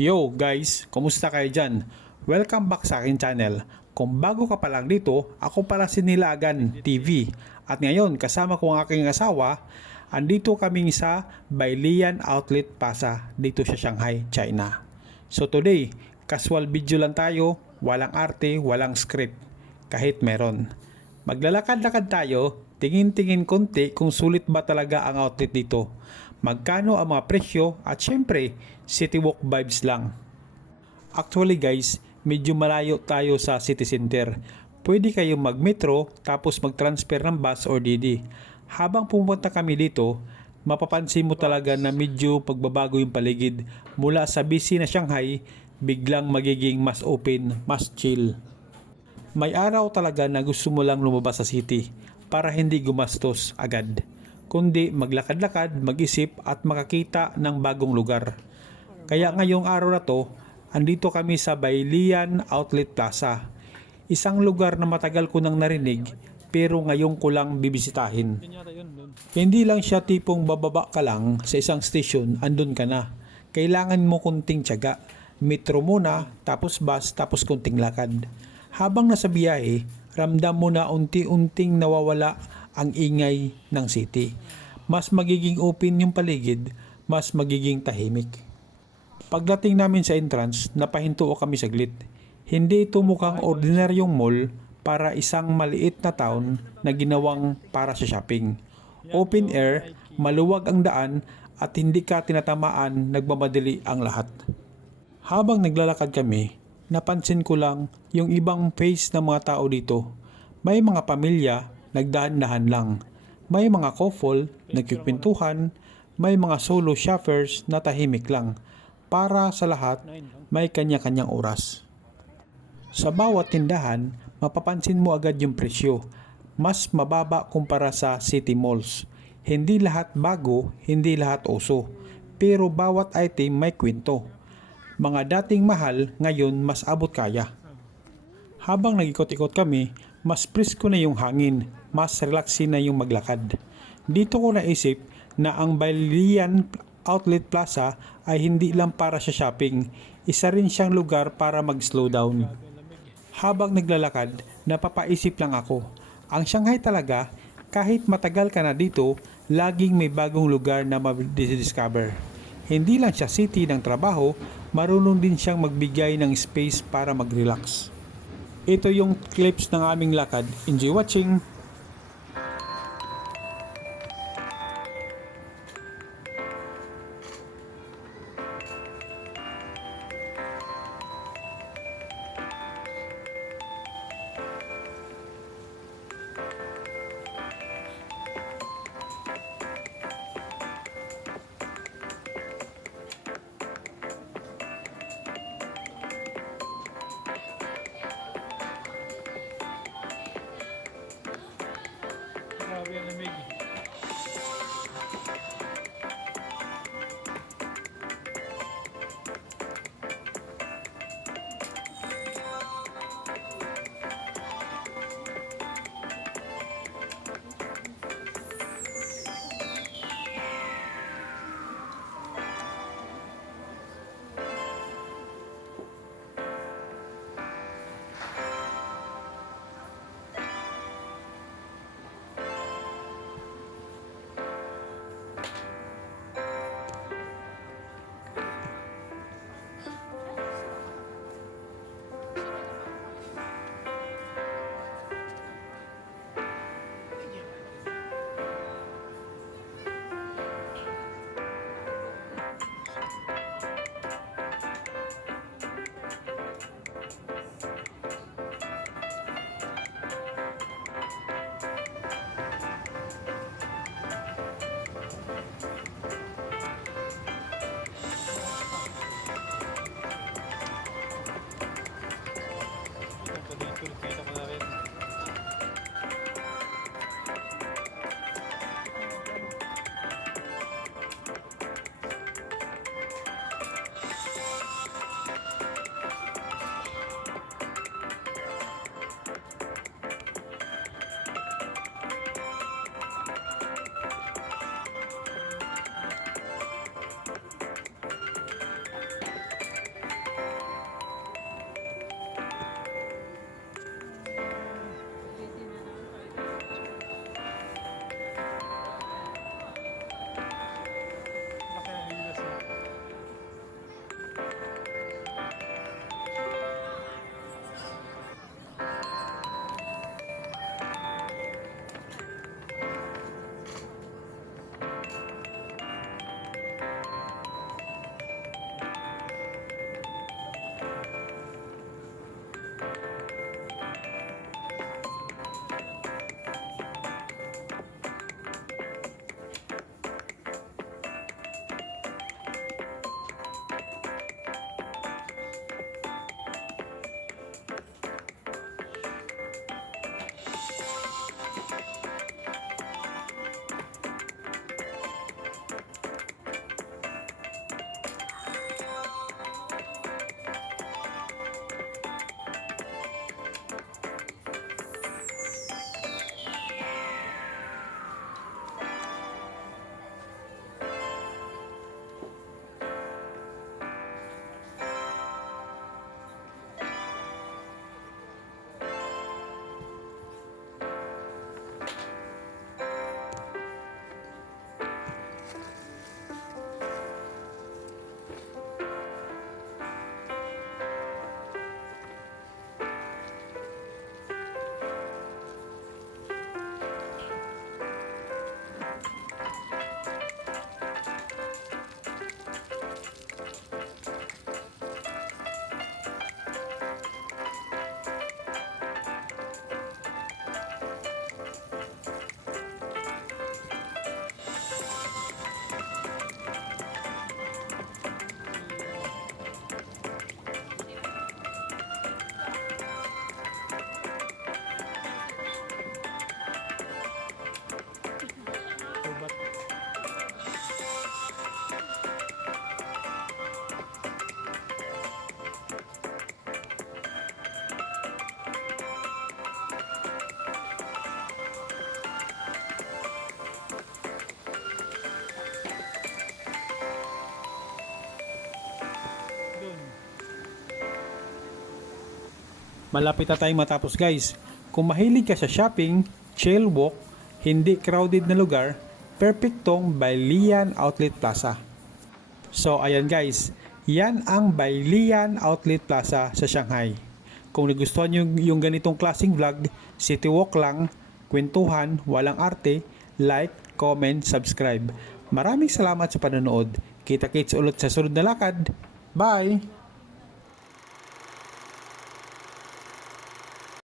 Yo guys, kumusta kayo dyan? Welcome back sa akin channel. Kung bago ka pa lang dito, ako pala si Nilagan TV. At ngayon, kasama ko ang aking asawa, andito kaming sa Bailian Outlet Plaza dito sa Shanghai, China. So today, casual video lang tayo, walang arte, walang script, kahit meron. Maglalakad-lakad tayo, tingin-tingin konti kung sulit ba talaga ang outlet dito. Magkano ang mga presyo at syempre, city walk vibes lang. Actually guys, medyo malayo tayo sa city center. Pwede kayong mag-metro tapos mag-transfer ng bus or DD. Habang pumunta kami dito, mapapansin mo talaga na medyo pagbabago yung paligid. Mula sa busy na Shanghai, biglang magiging mas open, mas chill. May araw talaga na gusto mo lang lumabas sa city para hindi gumastos agad, kundi maglakad-lakad, mag-isip at makakita ng bagong lugar. Kaya ngayong araw na to, andito kami sa Bailian Outlet Plaza. Isang lugar na matagal ko nang narinig pero ngayon ko lang bibisitahin. Hindi lang siya tipong bababa ka lang sa isang station, andun ka na. Kailangan mo kunting tiyaga. Metro muna, tapos bus, tapos kunting lakad. Habang nasa biyahe, ramdam mo na unti-unting nawawala ang ingay ng city. Mas magiging open yung paligid, mas magiging tahimik. Pagdating namin sa entrance, napahinto kami saglit. Hindi ito mukhang ordinaryong mall para isang maliit na town na ginawang para sa shopping. Open air, maluwag ang daan at hindi ka tinatamaan, nagmamadali ang lahat. Habang naglalakad kami, napansin ko lang yung ibang face ng mga tao dito. May mga pamilya, nagdahan-dahan lang. May mga couple, nagkikwentuhan. May mga solo shoppers na tahimik lang. Para sa lahat, may kanya-kanyang oras. Sa bawat tindahan, mapapansin mo agad yung presyo. Mas mababa kumpara sa city malls. Hindi lahat bago, hindi lahat uso. Pero bawat item may kwento. Mga dating mahal, ngayon mas abot kaya. Habang nag-ikot-ikot kami, mas presko na yung hangin, mas relaxing na yung maglakad. Dito ko naisip na ang Bailian Outlet Plaza ay hindi lang para sa shopping, isa rin siyang lugar para mag-slow down. Habang naglalakad, napapaisip lang ako, ang Shanghai talaga, kahit matagal ka na dito, laging may bagong lugar na ma-discover. Hindi lang siya city ng trabaho, marunong din siyang magbigay ng space para mag-relax. Ito yung clips ng aming lakad. Enjoy watching! Malapit na tayong matapos guys. Kung mahilig ka sa shopping, chill walk, hindi crowded na lugar, perfect tong Bailian Outlet Plaza. So ayan guys, yan ang Bailian Outlet Plaza sa Shanghai. Kung nagustuhan nyo yung ganitong klaseng vlog, city walk lang, kwentuhan, walang arte, like, comment, subscribe. Maraming salamat sa panonood. Kita-kits ulit sa sunod na lakad. Bye!